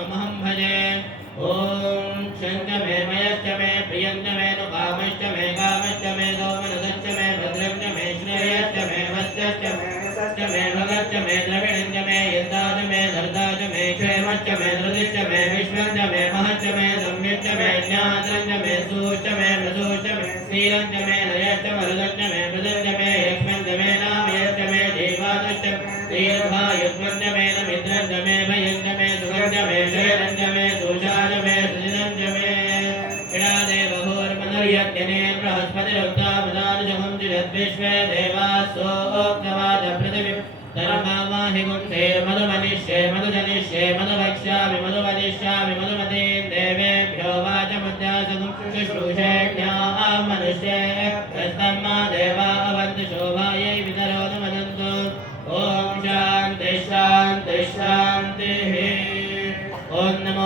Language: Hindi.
त्वमहं भजे ॐ शञ्च मे मयश्च मे प्रियञ्च मे नु कामश्च मे सोमनसश्च मे भद्रञ्च मे श्रेयश्च मे वश्यश्च मे यशश्च मे भगश्च मे द्रविणञ्च मे यन्दाच मे धर्ताच मे क्षेमश्च मे धृतिश्च मे विश्वञ्च मे महश्च मे सम्यश्च मे ज्ञात्रञ्च मे सूश्च मे मृदुश्च मे शीलञ्च मे लयश्च वरदश्च मे मृदञ्च मे यक्ष्मञ्च मे नामयश्च मे जीवादश्च दीर्घायुष्मञ्च मे नमिन्द्रञ्च मे भयञ्च मे सुखञ्च मे शैलञ्च मे सुषाच मे सुजितञ्च मे इडादेवहोर्मदर्यज्ञने बृहस्पतिरुक्तावदानुजहं जिरद्विश्वे देवासोक्तवाच पृथिवी धर्मावाहि गुंसेर्मधुमनिष्ये मधुजनिष्ये मधुवक्ष्यामि मधुवदिष्यामि मधुमतीं देवेभ्यो वाचमध्यासगुं शुश्रूषेभ्यः मनुष्ये तस्मा देवा अवन्तु शोभायै वितरोतु वदन्तु ॐ शान्तिः शान्तिः शान्तिः ॐ नमो